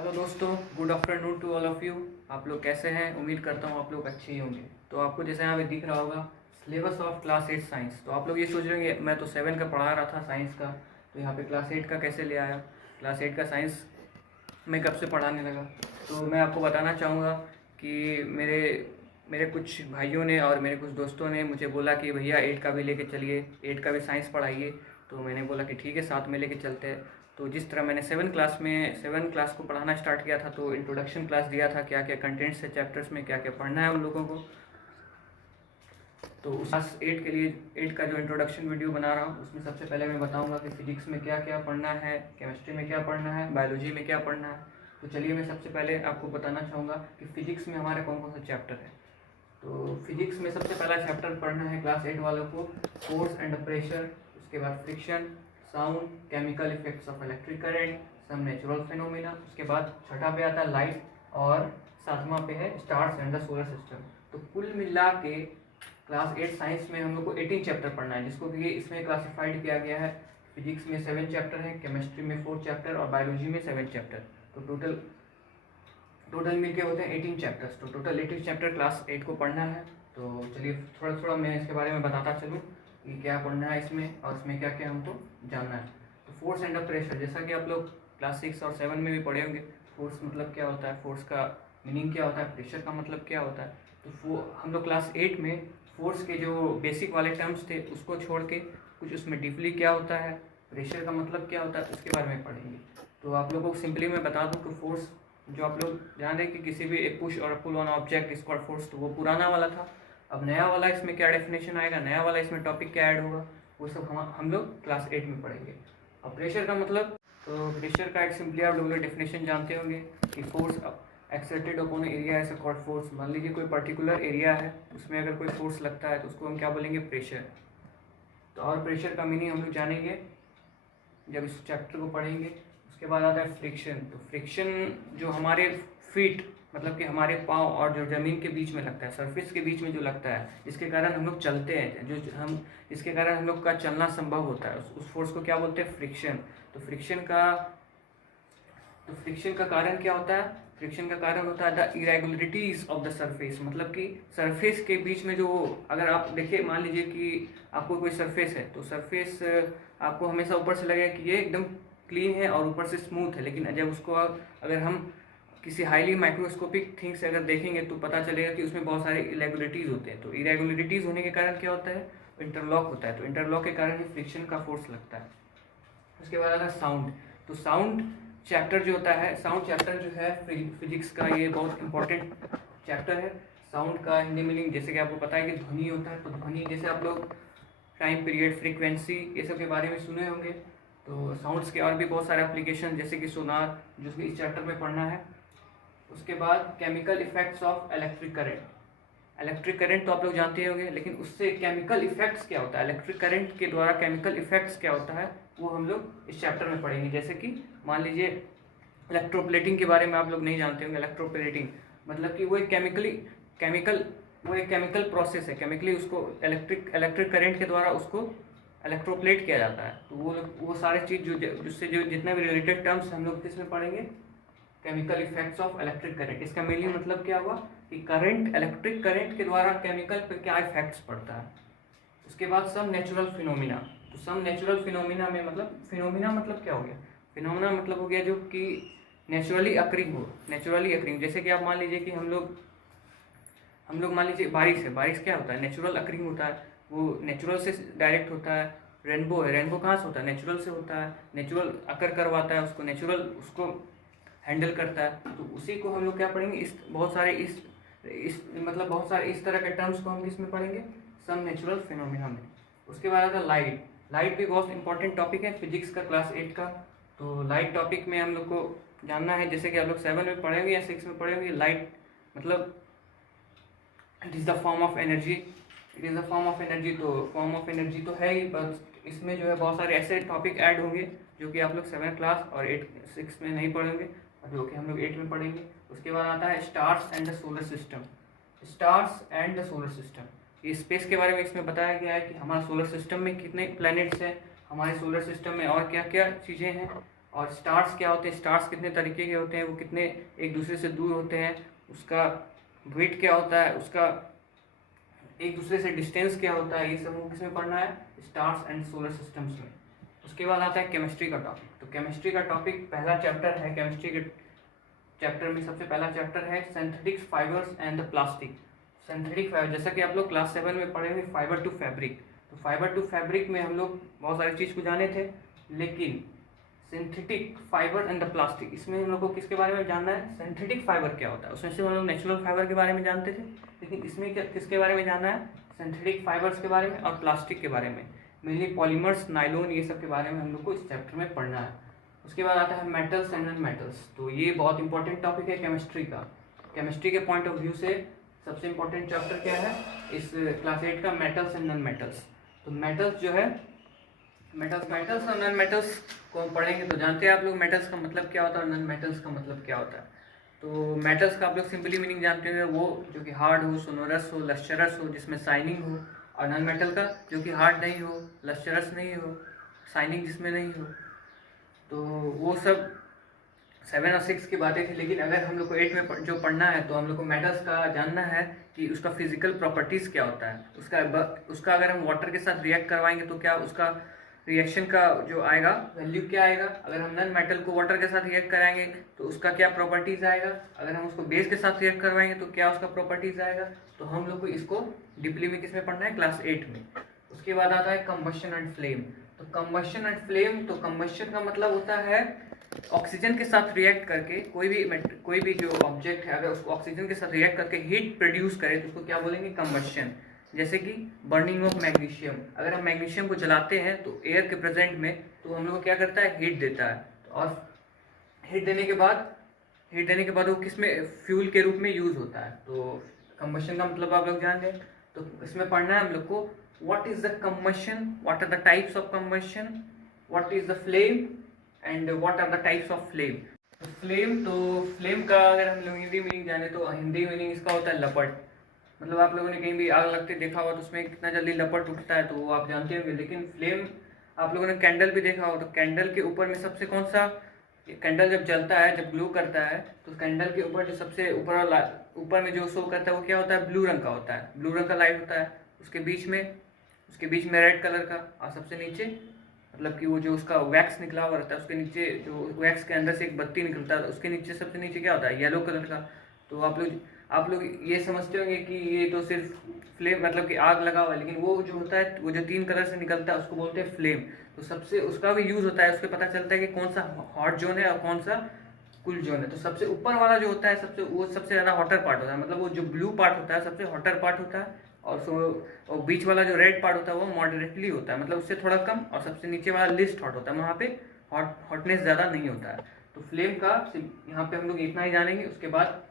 Hello दोस्तों, good afternoon to all of you. आप लोग कैसे हैं? उम्मीद करता हूँ आप लोग अच्छे ही होंगे। तो आपको जैसे यहाँ पे दिख रहा होगा सिलेबस ऑफ क्लास 8 साइंस। तो आप लोग ये सोच रहे होंगे मैं तो 7 का पढ़ा रहा था साइंस का, तो यहाँ पे क्लास 8 का कैसे ले आया? क्लास 8 का साइंस मैं कब से पढ़ाने लगा? तो मैं आपको बताना चाहूँगा कि मेरे मेरे कुछ भाइयों ने और मेरे कुछ दोस्तों ने मुझे बोला कि भैया 8 का भी लेके चलिए, 8 का भी साइंस पढ़ाइए। तो मैंने बोला कि ठीक है, साथ में लेके चलते हैं। तो जिस तरह मैंने 7 क्लास को पढ़ाना स्टार्ट किया था, तो इंट्रोडक्शन क्लास दिया था, क्या क्या कंटेंट्स है चैप्टर्स में, क्या क्या पढ़ना है उन लोगों को। तो उस क्लास 8 के लिए 8 का जो इंट्रोडक्शन वीडियो बना रहा हूँ, उसमें सबसे पहले मैं बताऊँगा कि फिजिक्स में क्या क्या पढ़ना है, केमिस्ट्री में क्या पढ़ना है, बायोलॉजी में क्या पढ़ना है। तो चलिए मैं सबसे पहले आपको बताना चाहूँगा कि फिजिक्स में हमारे कौन कौन से चैप्टर है। तो फिजिक्स में सबसे पहला चैप्टर पढ़ना है क्लास 8 वालों को, फोर्स एंड प्रेशर। उसके बाद friction, sound, chemical effects of electric current, some natural phenomena. उसके बाद छठा पे आता है लाइट, और सातवां पे है stars and the solar system. तो कुल मिला के क्लास 8 साइंस में हम लोग को 18 चैप्टर पढ़ना है, जिसको कि इसमें क्लासिफाइड किया गया है। फिजिक्स में 7 चैप्टर है, केमिस्ट्री में 4 चैप्टर और बायोलॉजी में 7 चैप्टर। तो टोटल मिलके होते हैं 18 चैप्टर्स। तो टोटल 18 चैप्टर क्लास 8 को पढ़ना है। तो चलिए थोड़ा थोड़ा मैं इसके बारे में बताता चलूँ कि क्या पढ़ना है इसमें और इसमें क्या क्या हमको जानना है। तो फोर्स एंड प्रेशर, जैसा कि आप लोग क्लास 6 और 7 में भी पढ़े होंगे, फोर्स मतलब क्या होता है, फोर्स का मीनिंग क्या होता है, प्रेशर का मतलब क्या होता है। तो हम लोग क्लास 8 में फोर्स के जो बेसिक वाले टर्म्स थे उसको छोड़ के कुछ उसमें डीपली क्या होता है, प्रेशर का मतलब क्या होता है, उसके बारे में पढ़ेंगे। तो आप लोगों को सिंपली मैं बता दूं कि फोर्स, जो आप लोग ध्यान दें कि किसी भी एक पुश और pull on object is called force, तो वो पुराना वाला था। अब नया वाला इसमें क्या डेफिनेशन आएगा, नया वाला इसमें टॉपिक क्या ऐड होगा, वो सब हम लोग क्लास 8 में पढ़ेंगे। अब प्रेशर का मतलब, तो प्रेशर का एक सिंपली आप लोग डेफिनेशन जानते होंगे कि फोर्स एक्सर्टेड अपॉन एरिया ऐसा कॉल्ड फोर्स। मान लीजिए कोई पर्टिकुलर एरिया है, उसमें अगर कोई फोर्स लगता है तो उसको हम क्या बोलेंगे, प्रेशर। तो और प्रेशर का मीनिंग हम लोग जानेंगे जब इस चैप्टर को पढ़ेंगे। उसके बाद आता है फ्रिक्शन। तो फ्रिक्शन जो हमारे फीट मतलब कि हमारे पाँव और जो ज़मीन के बीच में लगता है, सरफेस के बीच में जो लगता है, जिसके कारण हम लोग चलते हैं, जिसके कारण हम लोग का चलना संभव होता है, उस फोर्स को क्या बोलते हैं, फ्रिक्शन। तो फ्रिक्शन का कारण क्या होता है, फ्रिक्शन का कारण होता है the irregularities of the surface. मतलब कि सरफेस के बीच में जो, अगर आप देखिए, मान लीजिए कि आपको कोई सरफेस है, तो सरफेस आपको हमेशा ऊपर से लगेगा कि ये एकदम क्लीन है और ऊपर से स्मूथ है, लेकिन जब उसको अगर हम किसी हाईली माइक्रोस्कोपिक थिंग से अगर देखेंगे तो पता चलेगा कि उसमें बहुत सारे इरेगुलरिटीज होते हैं। तो इरेगुलरिटीज होने के कारण क्या होता है, इंटरलॉक होता है। तो इंटरलॉक के कारण ही फ्रिक्शन का फोर्स लगता है। उसके बाद आता है साउंड। तो साउंड चैप्टर जो होता है, साउंड चैप्टर जो है फिजिक्स का, ये बहुत इंपॉर्टेंट चैप्टर है। साउंड का हिंदी मीनिंग जैसे कि आपको पता है कि ध्वनि होता है। तो ध्वनि, जैसे आप लोग टाइम पीरियड, फ्रीक्वेंसी, ये सब के बारे में सुने होंगे। तो साउंड्स के और भी बहुत सारे एप्लीकेशन, जैसे कि सोनार, जो कि इस चैप्टर में पढ़ना है। उसके बाद chemical effects of electric current. Electric current तो आप लोग जानते होंगे, लेकिन उससे केमिकल इफेक्ट्स क्या होता है, इलेक्ट्रिक करंट के द्वारा केमिकल इफेक्ट्स क्या होता है, वो हम लोग इस चैप्टर में पढ़ेंगे। जैसे कि मान लीजिए इलेक्ट्रोप्लेटिंग के बारे में आप लोग नहीं जानते होंगे। इलेक्ट्रोप्लेटिंग मतलब कि वो एक केमिकल प्रोसेस है, केमिकली उसको इलेक्ट्रिक करंट के द्वारा उसको इलेक्ट्रोप्लेट किया जाता है। तो वो सारे चीज़ जो जितने भी रिलेटेड टर्म्स हम लोग किसमें पढ़ेंगे, chemical effects of electric current. इसका मीनिंग मतलब क्या हुआ कि करंट, इलेक्ट्रिक करंट के द्वारा केमिकल पे क्या इफेक्ट्स पड़ता है। उसके बाद सम नेचुरल फिनोमिना। तो सम नेचुरल फिनोमिना में मतलब, फिनोमिना मतलब क्या हो गया, फिनोमिना मतलब हो गया जो कि नेचुरली अकरिंग हो। नेचुरली अकरिंग, जैसे कि आप मान लीजिए कि हम लोग मान लीजिए बारिश है, बारिश क्या होता है, नेचुरल अकरिंग होता है, वो नेचुरल से डायरेक्ट होता है। रेनबो है, रेनबो कहाँ से होता है, नेचुरल से होता है, नेचुरल अकर करवाता है उसको, नेचुरल उसको हैंडल करता है। तो उसी को हम लोग क्या पढ़ेंगे, बहुत सारे इस तरह के टर्म्स को हम किसमें पढ़ेंगे, सम नेचुरल फिनोमिना में। उसके बाद आता है लाइट। लाइट भी बहुत इंपॉर्टेंट टॉपिक है फिजिक्स का, क्लास 8 का। तो लाइट टॉपिक में हम लोग को जानना है, जैसे कि आप लोग 7 में पढ़ेंगे या 6 में पढ़ेंगे, लाइट मतलब it is the form of energy. It is the form of energy. तो फॉर्म ऑफ एनर्जी तो है ही, बस इसमें जो है बहुत सारे ऐसे टॉपिक ऐड होंगे जो कि आप लोग 7 क्लास और 6 में नहीं पढ़ेंगे, जो कि हम लोग 8 में पढ़ेंगे। उसके बाद आता है stars and the solar system. Stars and the solar system, ये स्पेस के बारे में इसमें बताया गया है कि हमारा सोलर सिस्टम में कितने प्लैनेट्स हैं, हमारे सोलर सिस्टम में और क्या क्या चीज़ें हैं। और स्टार्स क्या होते हैं, स्टार्स कितने तरीके के होते हैं, वो कितने एक दूसरे से दूर होते हैं, उसका वेट क्या होता है, उसका एक दूसरे से डिस्टेंस क्या होता है, ये सब हमको किसमें पढ़ना है, स्टार्स एंड सोलर सिस्टम्स में। उसके बाद आता है केमिस्ट्री का टॉपिक। तो केमिस्ट्री का टॉपिक पहला चैप्टर है, केमिस्ट्री के चैप्टर में सबसे पहला चैप्टर है synthetic fibres and the plastic. Synthetic fibre, जैसा कि आप लोग क्लास 7 में पढ़े हुए फाइबर टू फैब्रिक, तो फाइबर टू फैब्रिक में हम लोग बहुत सारी चीज़ को जाने थे, लेकिन synthetic fibre and the plastic, इसमें हम लोग को किसके बारे में जानना है, सिंथेटिक फाइबर क्या होता है। उसमें से हम लोग नेचुरल फाइबर के बारे में जानते थे, लेकिन इसमें क्या किसके बारे में जानना है, सिंथेटिक फाइबर्स के बारे में और प्लास्टिक के बारे में, मेनली पॉलीमर्स, नाइलॉन, ये सब के बारे में हम लोग को इस चैप्टर में पढ़ना है। उसके बाद आता है मेटल्स एंड नॉन मेटल्स। तो ये बहुत इंपॉर्टेंट टॉपिक है केमिस्ट्री का। केमिस्ट्री के पॉइंट ऑफ व्यू से सबसे इंपॉर्टेंट चैप्टर क्या है इस क्लास 8 का, मेटल्स एंड नॉन मेटल्स। तो मेटल्स जो है, मेटल्स और नॉन मेटल्स को पढ़ेंगे तो जानते हैं आप लोग मेटल्स का मतलब क्या होता है और नॉन मेटल्स का मतलब क्या होता है। तो मेटल्स का आप लोग सिंपली मीनिंग जानते होंगे, वो जो कि हार्ड हो, सोनोरस हो, लश्चरस हो, जिसमें शाइनिंग हो, और नॉन मेटल का जो कि हार्ड नहीं हो, लश्चरस नहीं हो, शाइनिंग जिसमें नहीं हो। तो वो सब 7 और 6 की बातें थी, लेकिन अगर हम लोग को 8 में जो पढ़ना है तो हम लोग को मेटल्स का जानना है कि उसका फिजिकल प्रॉपर्टीज़ क्या होता है, उसका अगर हम वाटर के साथ रिएक्ट करवाएंगे तो क्या उसका रिएक्शन का जो आएगा वैल्यू क्या आएगा, अगर हम नॉन मेटल को वाटर के साथ रिएक्ट कराएंगे तो उसका क्या प्रॉपर्टीज़ आएगा, अगर हम उसको बेस के साथ रिएक्ट करवाएंगे तो क्या उसका प्रॉपर्टीज़ आएगा। तो हम लोग को इसको डीपली में किस में पढ़ना है, क्लास 8 में। उसके बाद आता है कंबशन एंड फ्लेम। तो कंबशन एंड फ्लेम, तो कंबशन का मतलब होता है ऑक्सीजन के साथ रिएक्ट करके कोई भी जो ऑब्जेक्ट है अगर उसको ऑक्सीजन के साथ रिएक्ट करके हीट प्रोड्यूस करे तो उसको क्या बोलेंगे, कंबशन। जैसे कि बर्निंग ऑफ मैग्नीशियम, अगर हम मैग्नीशियम को जलाते हैं तो एयर के प्रेजेंट में तो हम लोग को क्या करता है, हीट देता है, और हीट देने के बाद वो किस में, फ्यूल के रूप में यूज होता है। तो कंबशन का मतलब आप लोग जान गए। तो इसमें पढ़ना है हम लोग को what is the combustion, what are the types of combustion, what is the flame and what are the types of flame. तो फ्लेम का अगर हम लोग हिंदी मीनिंग जाने तो हिंदी मीनिंग इसका होता है लपट। मतलब आप लोगों ने कहीं भी आग लगते देखा होगा तो उसमें कितना जल्दी लपट उठता है, तो वो आप जानते होंगे। लेकिन फ्लेम, आप लोगों ने कैंडल भी देखा होगा तो कैंडल के ऊपर में सबसे कौन सा, कैंडल जब जलता है, जब ग्लो करता है तो कैंडल के ऊपर जो सबसे ऊपर में जो शो करता है वो क्या होता है, ब्लू रंग का होता है, ब्लू रंग का लाइट होता है। उसके बीच में रेड कलर का, और सबसे नीचे मतलब कि वो जो उसका वैक्स निकला हुआ रहता है, उसके नीचे जो वैक्स के अंदर से एक बत्ती निकलता है, उसके नीचे सबसे नीचे क्या होता है, येलो कलर का। तो आप लोग ये समझते होंगे कि ये तो सिर्फ फ्लेम मतलब कि आग लगा हुआ है, लेकिन वो जो होता है वो जो 3 कलर से निकलता है उसको बोलते हैं फ्लेम। तो सबसे उसका भी यूज़ होता है, उससे पता चलता है कि कौन सा हॉट जोन है और कौन सा कूल जोन है। तो सबसे ऊपर वाला जो होता है सबसे ज़्यादा हॉटर पार्ट होता है, मतलब वो जो ब्लू पार्ट होता है सबसे हॉटर पार्ट होता है, और बीच वाला जो रेड पार्ट होता है वो मॉडरेटली होता है, मतलब उससे थोड़ा कम, और सबसे नीचे वाला लिस्ट हॉट होता है, वहाँ पे हॉटनेस ज़्यादा नहीं होता है। तो फ्लेम का यहाँ पे हम लोग इतना ही जानेंगे। उसके बाद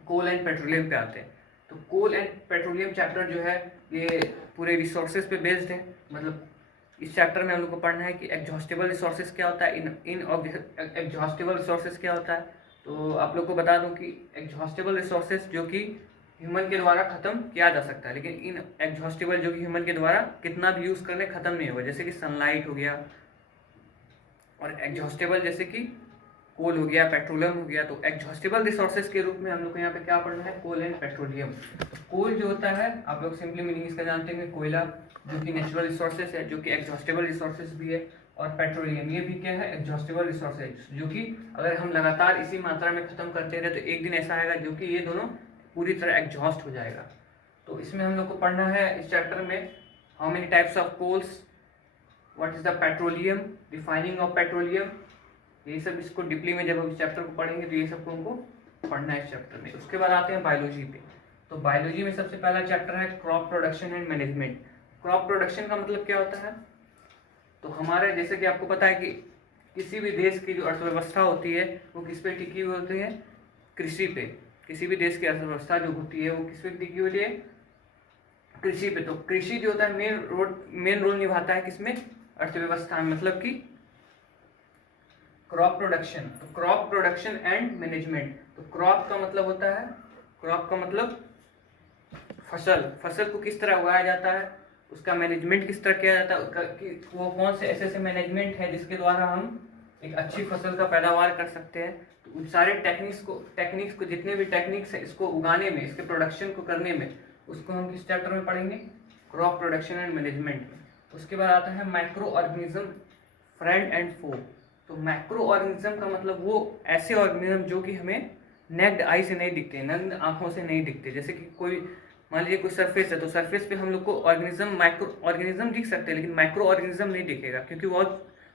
कोल एंड पेट्रोलियम पे आते हैं। तो कोल एंड पेट्रोलियम चैप्टर जो है ये पूरे रिसोर्सेज पे बेस्ड है। मतलब इस चैप्टर में हम लोग को पढ़ना है कि एग्जॉस्टेबल रिसोर्सेज क्या होता है, इन एग्जॉस्टेबल रिसोर्सेज क्या होता है। तो आप लोग को बता दूं कि एग्जॉस्टेबल रिसोर्सेज जो कि ह्यूमन के द्वारा खत्म किया जा सकता है, लेकिन इन एग्जॉस्टेबल जो कि ह्यूमन के द्वारा कितना भी यूज़ करने खत्म नहीं होगा, जैसे कि सनलाइट हो गया, और एग्जॉस्टेबल जैसे कि कोल हो गया, पेट्रोलियम हो गया। तो एग्जॉस्टेबल रिसोर्सेज के रूप में हम लोग को यहाँ पे क्या पढ़ना है, कोल एंड पेट्रोलियम। कोल जो होता है आप लोग सिंपली मीनिंग इसका जानते हैं, कोयला जो कि नेचुरल रिसोर्सेज है, जो कि एग्जॉस्टेबल रिसोर्सेज भी है, और पेट्रोलियम ये भी क्या है, एग्जॉस्टेबल रिसोर्सेज, जो कि अगर हम लगातार इसी मात्रा में खत्म करते रहे तो एक दिन ऐसा आएगा जो कि ये दोनों पूरी तरह एग्जॉस्ट हो जाएगा। तो इसमें हम लोग को पढ़ना है इस चैप्टर में how many types of coals, what is the petroleum, defining of petroleum, ये सब इसको डीपली में जब हम इस चैप्टर को पढ़ेंगे तो ये सबको हमको पढ़ना है इस चैप्टर में। उसके बाद आते हैं बायोलॉजी पे। तो बायोलॉजी में सबसे पहला चैप्टर है crop production and management. Crop production का मतलब क्या होता है, तो हमारे जैसे कि आपको पता है कि किसी भी देश की जो अर्थव्यवस्था होती है वो किस पे टिकी हुई होती है, कृषि पे। किसी भी देश की अर्थव्यवस्था जो होती है वो किस पे टिकी हुई है, कृषि पे। तो कृषि जो होता है मेन रोल निभाता है किसमें, अर्थव्यवस्था में, मतलब कि क्रॉप प्रोडक्शन। तो क्रॉप प्रोडक्शन एंड मैनेजमेंट। तो क्रॉप का मतलब होता है, क्रॉप का मतलब फसल को किस तरह उगाया जाता है, उसका मैनेजमेंट किस तरह किया जाता है, उसका कि वो कौन से ऐसे मैनेजमेंट है जिसके द्वारा हम एक अच्छी फसल का पैदावार कर सकते हैं। तो उन सारे टेक्निक्स को जितने भी टेक्निक्स हैं इसको उगाने में, इसके प्रोडक्शन को करने में, उसको हम किस चैप्टर में पढ़ेंगे? क्रॉप प्रोडक्शन एंड मैनेजमेंट में। उसके बाद आता है माइक्रो ऑर्गेनिज्म फ्रेंड एंड फो। तो माइक्रो ऑर्गेनिज्म का मतलब वो ऐसे ऑर्गेनिज्म जो कि हमें नेक्ड आई से नहीं दिखते, नग्न आंखों से नहीं दिखते। जैसे कि कोई मान लीजिए कोई सरफेस है, तो सरफेस पे हम लोग को माइक्रो ऑर्गेनिज्म दिख सकते हैं, लेकिन माइक्रो ऑर्गेनिज्म नहीं दिखेगा, क्योंकि वो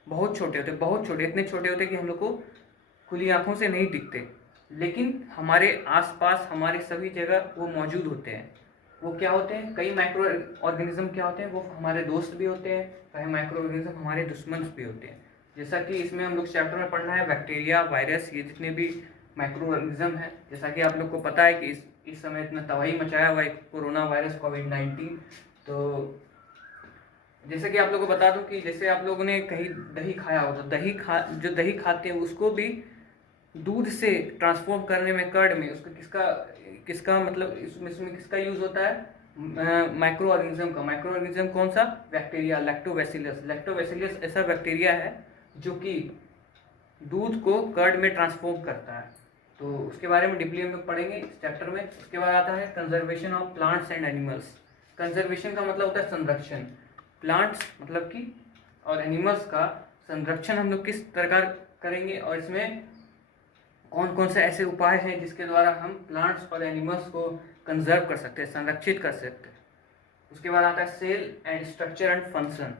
बहुत छोटे होते हैं, बहुत छोटे, इतने छोटे होते हैं कि हम लोग को खुली आंखों से नहीं दिखते, लेकिन हमारे आसपास हमारे सभी जगह वो मौजूद होते हैं। वो क्या होते हैं? कई माइक्रो ऑर्गेनिज्म क्या होते हैं? वो हमारे दोस्त भी होते हैं, कई माइक्रो ऑर्गेनिज्म हमारे दुश्मन भी होते हैं। जैसा कि इसमें हम लोग चैप्टर में पढ़ना है बैक्टीरिया, वायरस, ये जितने भी माइक्रो ऑर्गेनिज्म है। जैसा कि आप लोग को पता है कि इस समय इतना तबाही मचाया हुआ है कोरोना वायरस कोविड-19। तो जैसे कि आप लोगों को बता दूं कि जैसे आप लोगों ने कहीं दही खाया हो, तो जो दही खाते हैं उसको भी दूध से ट्रांसफॉर्म करने में, कर्ड में, उसका किसका मतलब इसमें किसका यूज होता है? माइक्रो ऑर्गेनिज्म का। माइक्रो ऑर्गेनिज्म कौन सा? Bacteria, lactobacillus. लैक्टोबैसिलस ऐसा बैक्टीरिया है जो कि दूध को कर्ड में ट्रांसफॉर्म करता है। तो उसके बारे में डीपली हम लोग पढ़ेंगे इस चैप्टर में। उसके बाद आता है conservation of plants and animals. Conservation का मतलब होता है संरक्षण, प्लांट्स मतलब कि और एनिमल्स का संरक्षण हम लोग किस प्रकार करेंगे, और इसमें कौन कौन से ऐसे उपाय हैं जिसके द्वारा हम प्लांट्स और एनिमल्स को कंजर्व कर सकते हैं, संरक्षित कर सकते हैं। उसके बाद आता है cell and structure and function.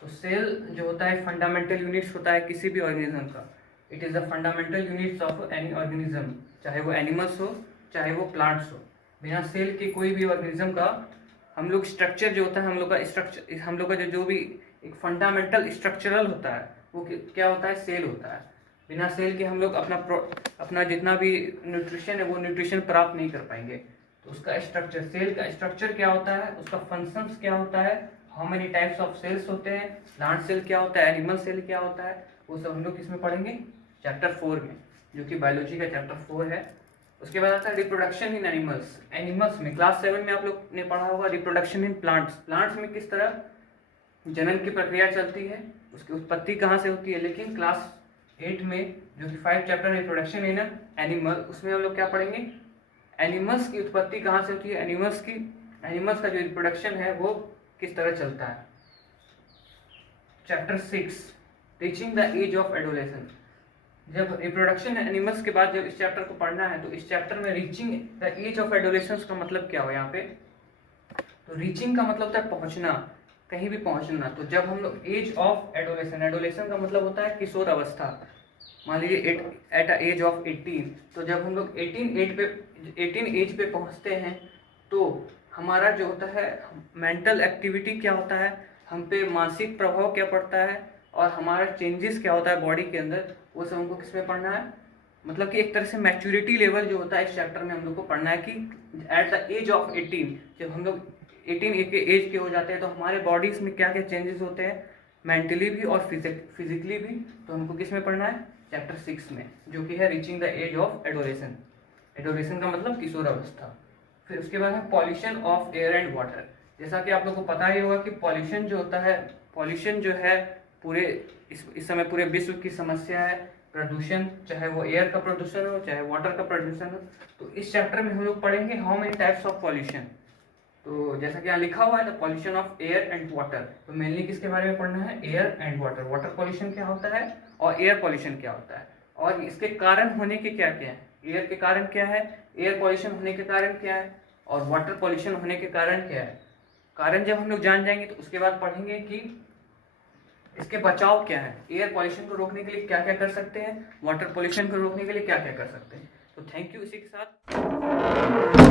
तो सेल जो होता है फंडामेंटल यूनिट्स होता है किसी भी ऑर्गेनिज्म का। It is the fundamental units of any organism, चाहे वो एनिमल्स हो चाहे वो प्लांट्स हो। बिना सेल के कोई भी ऑर्गेनिज्म का हम लोग स्ट्रक्चर जो होता है, हम लोग का जो भी एक फंडामेंटल स्ट्रक्चरल होता है वो क्या होता है? सेल होता है। बिना सेल के हम लोग अपना जितना भी न्यूट्रिशन है वो न्यूट्रिशन प्राप्त नहीं कर पाएंगे। तो उसका स्ट्रक्चर, सेल का स्ट्रक्चर क्या होता है, उसका फंक्शंस क्या होता है, how many types of cells होते हैं, प्लांट सेल क्या होता है, एनिमल सेल क्या होता है, वो सब हम लोग किसमें पढ़ेंगे? चैप्टर 4 में, जो कि बायोलॉजी का चैप्टर 4 है। उसके बाद आता है रिप्रोडक्शन इन एनिमल्स। एनिमल्स में क्लास 7 में आप लोग ने पढ़ा होगा रिप्रोडक्शन इन प्लांट्स। प्लांट्स में किस तरह जनन की प्रक्रिया चलती है, उसकी उत्पत्ति कहाँ से होती है। लेकिन क्लास 8 में जो कि 5 चैप्टर रिप्रोडक्शन इन एनिमल, उसमें हम लोग क्या पढ़ेंगे? एनिमल्स की उत्पत्ति कहाँ से होती है, एनिमल्स का जो रिप्रोडक्शन है वो किस तरह चलता है। Chapter 6 reaching the age of adolescence. जब रिप्रोडक्शन एनिमल्स के बाद जब इस चैप्टर को पढ़ना है, तो इस चैप्टर में reaching the age of adolescence का मतलब क्या हो यहाँ पे? तो रीचिंग का मतलब होता है पहुंचना, कहीं भी पहुंचना। तो जब हम लोग एज ऑफ एडोलेशन, एडोलेशन का मतलब होता है किशोर अवस्था, मान लीजिए एट अ एज ऑफ 18, तो जब हम लोग 18 एज पे पहुंचते हैं, तो हमारा जो होता है मेंटल एक्टिविटी क्या होता है, हम पे मानसिक प्रभाव क्या पड़ता है, और हमारा चेंजेस क्या होता है बॉडी के अंदर, वो सब हमको किसमें पढ़ना है? मतलब कि एक तरह से मैच्योरिटी लेवल जो होता है इस चैप्टर में हम लोग को पढ़ना है कि एट द एज ऑफ 18, जब हम लोग 18 के एज के हो जाते हैं तो हमारे बॉडीज में क्या क्या चेंजेस होते हैं, मेंटली भी और फिजिकली भी। तो हमको किस में पढ़ना है? चैप्टर 6 में, जो कि है reaching the age of adolescence. Adolescence का मतलब किशोर अवस्था। फिर उसके बाद है pollution of air and water. जैसा कि आप लोग को पता ही होगा कि पॉल्यूशन जो होता है, पॉल्यूशन जो है पूरे इस समय पूरे विश्व की समस्या है, प्रदूषण, चाहे वो एयर का प्रदूषण हो चाहे वाटर का प्रदूषण हो। तो इस चैप्टर में हम लोग पढ़ेंगे how many types of pollution. तो जैसा कि यहाँ लिखा हुआ है the pollution of air and water, तो मेनली किसके बारे में पढ़ना है? Air and water. Water pollution क्या होता है और एयर पॉल्यूशन क्या होता है, और इसके कारण होने के क्या क्या है। एयर के कारण क्या है, एयर पॉल्यूशन होने के कारण क्या है, और वाटर पॉल्यूशन होने के कारण क्या है। कारण जब हम लोग जान जाएंगे तो उसके बाद पढ़ेंगे कि इसके बचाव क्या है, एयर पॉल्यूशन को रोकने के लिए क्या क्या कर सकते हैं, वाटर पॉल्यूशन को रोकने के लिए क्या क्या कर सकते हैं। तो थैंक यू। इसी के साथ